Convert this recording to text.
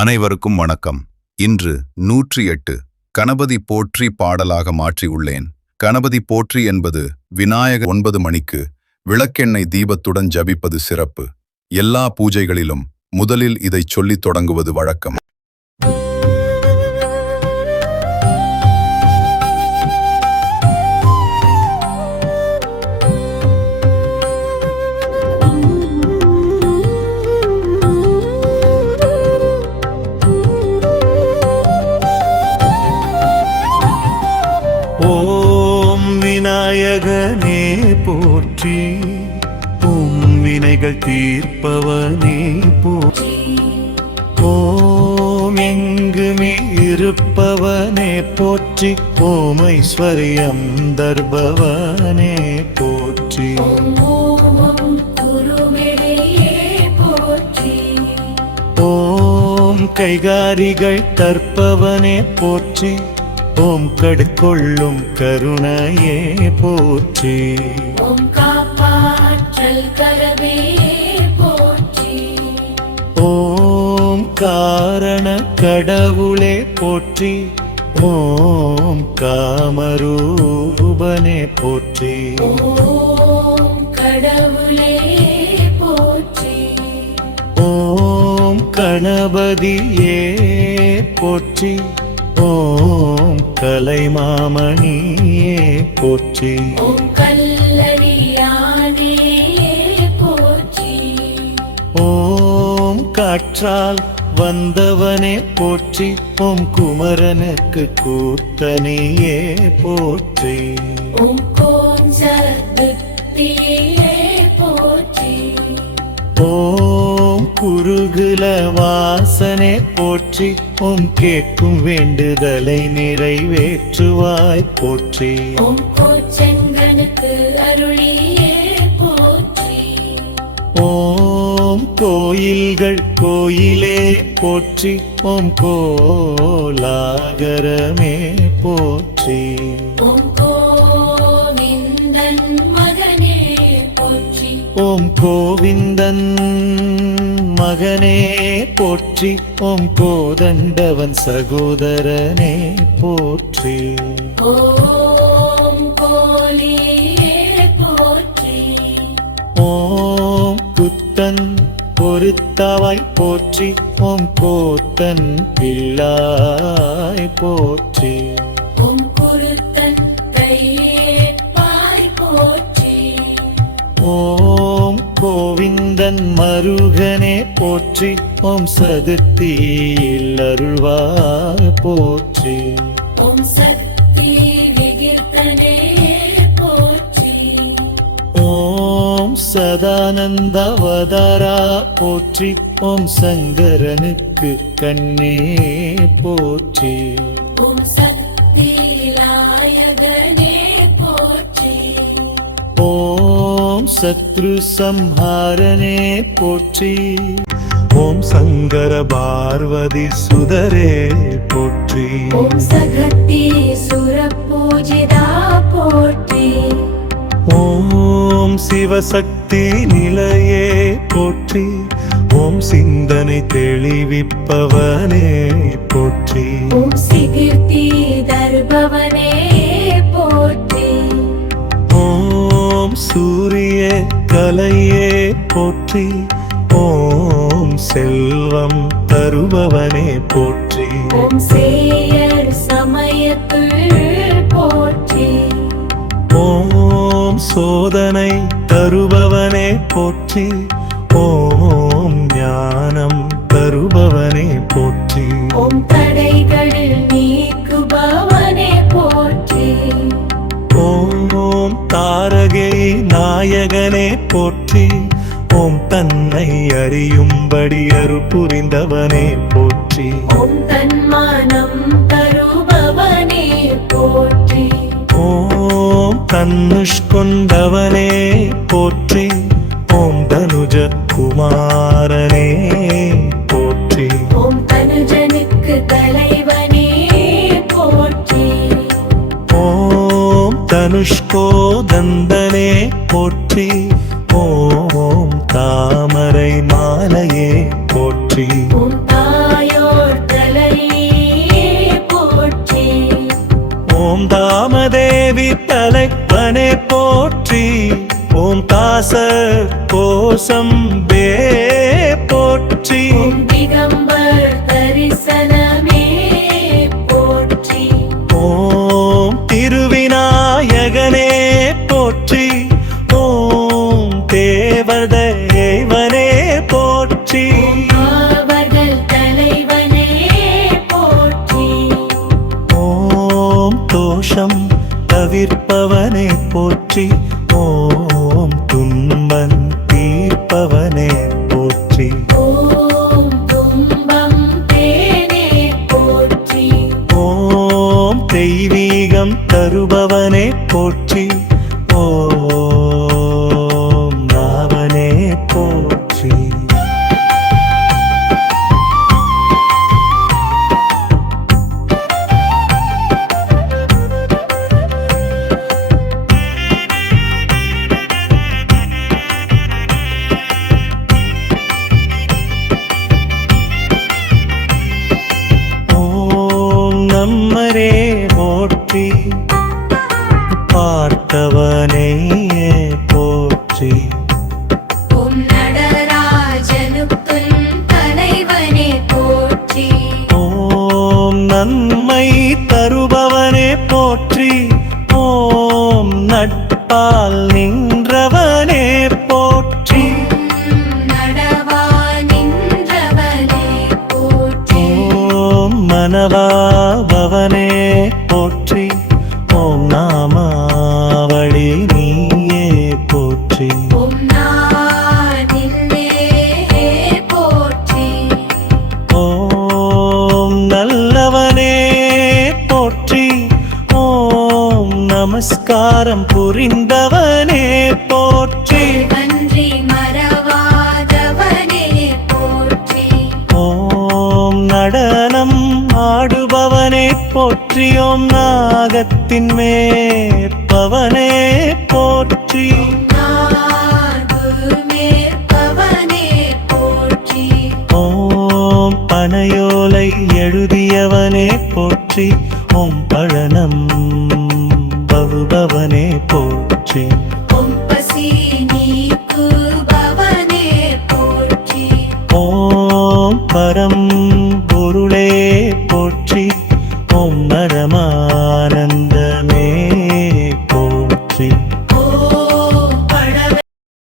அனைவருக்கும் வணக்கம். இன்று 108 கணபதி போற்றி பாடலாக மாற்றியுள்ளேன். கணபதி போற்றி என்பது விநாயகர் 9 மணிக்கு விளக்கெண்ணெய் தீபத்துடன் ஜபிப்பது சிறப்பு. எல்லா பூஜைகளிலும் முதலில் இதைச் சொல்லித் தொடங்குவது வழக்கம். ஓம் விநாயகனே போற்றி, உம் வினைகள் தீர்ப்பவனே போற்றி. ஓம் எங்குமே இருப்பவனே போற்றி, ஓம் ஐஸ்வர்யம் தர்பவனே போற்றி. ஓம் கைகாரிகள் தற்பவனே போற்றி, ஓம் கடுக்கொள்ளும் கருணையே போற்றி. ஓம் காப்பாற்றல் கரவே போற்றி. ஓம் காரண கடவுளே போற்றி, ஓம் காமரூபனே போற்றி. ஓம் கடவுளே போற்றி. ஓம் கணபதியே போற்றி, ஓம் கலைமாமணியே போற்றி. ஓம் கல்லடியானே போற்றி. ஓம் காற்றால் வந்தவனே போற்றி, ஓம் குமரனுக்கு கூத்தனையே போற்றி. ஓம் கோஞ்சத்தியே போற்றி. ஓம் குருகுல வாசனே போற்றி, ஓம் கேட்கும் வேண்டுதலை நிறைவேற்றுவாய் போற்றி. ஓம் கோச்செங்கனுக்கு அருளியே போற்றி. ஓம் கோயில்கள் கோயிலே போற்றி, ஓம் கோலாகரமே போற்றி. ஓம் கோவிந்தன் மகனே போற்றி. ஓம் கோவிந்தன் மகனே போற்றி, ஓம் கோதண்டவன் சகோதரனே போற்றி. ஓம் கோலியே போற்றி. ஓம் குத்தன் பொறுத்தவாய் போற்றி, ஓம் கோத்தன் பிள்ளாய் போற்றி. ஓம் குருத்தன் கையேற்பாய் போற்றி. ஓம் கோவிந்தன் மருகனே போற்றி, ஓம் சதுர்த்தியில் அருள்வாய் போற்றி. ஓம் சக்தி விகிர்த்தனே போற்றி. ஓம் சதானந்தவதாரா போற்றி, ஓம் சங்கரனுக்கு கண்ணே போற்றி. ஓம் சக்தி லாயகனே போற்றி. ஓம் சத்ரு சம்ஹாரனே போற்றி, ஓம் சங்கர பார்வதி சுதரே போற்றி. ஓம் சகத்தி சுரபூஜிதா போற்றி. ஓம் சிவசக்தி நிலையே போற்றி, ஓம் சிந்தனை தெளிவிப்பவனே போற்றி. ஓம் சிகிர்த்தி தர்பவனே போற்றி. ஓம் சூரிய கலையே போற்றி, ஓம் செல்வம் தருபவனே போற்றி. ஓம் சேயர் சமயத்துள் போற்றி. ஓம் சோதனை தருபவனே போற்றி, ஓம் ஞானம் தருபவனே போற்றி. ஓம் தடைகள் நீக்குபவனே போற்றி. ஓம் தாரகை நாயகனே போற்றி, ஓம் தன்னை அறியும்படி அருள் புரிந்தவனே போற்றி. ஓம் தன்மானம் தருபவனே போற்றி. ஓம் தனுஷ் கொண்டவனே போற்றி, ஓம் தனுஜ குமாரனே போற்றி. ஓம் தனுஜனுக்கு தலைவனே போற்றி. ஓம் தனுஷ்கோதந்தனே போற்றி, ஓம் தாமரை மாலையே போற்றி. ஓம் தாயோ வாச கோசம்பே போற்றி ஓம் திகம்பர் தரிசனமே போற்றி ஓம் திருவிநாயகனே போற்றி ஓம் தேவதேவனே போற்றி அவர்கள் தலைவனே போற்றி ஓம் தோஷம் தவிர்ப்பவனே போற்றி ஓம் துன்பம் தீர்ப்பவனே போற்றி ஓம் துன்பம் தேனே போற்றி ஓம் தெய்வீகம் தருபவனே போற்றி ஓம் ராவனே போற்றி ஓம் நம்மரே போற்றி பார்த்தவனே போற்றி ஓம் நடராஜனுக்குன் தலைவனே போற்றி ஓம் நன்மை தருபவனே போற்றி ஓம் நட்பால் நின்றவனே போற்றி நடவா நின்றவனே போற்றி ஓம் மனவாபவனே போற்றி ஓம் நாமாவளி நீயே போற்றி ஓம் நானில்லே போற்றி ஓம் நல்லவனே போற்றி ஓம் நமஸ்காரம் புரிந்தவனே போற்றி நன்றி மறவாதவனே போற்றி ஓம் நடனம் ஆடுபவனே போற்றி ஓம் நாகத்தின் மேற்பவனே போற்றி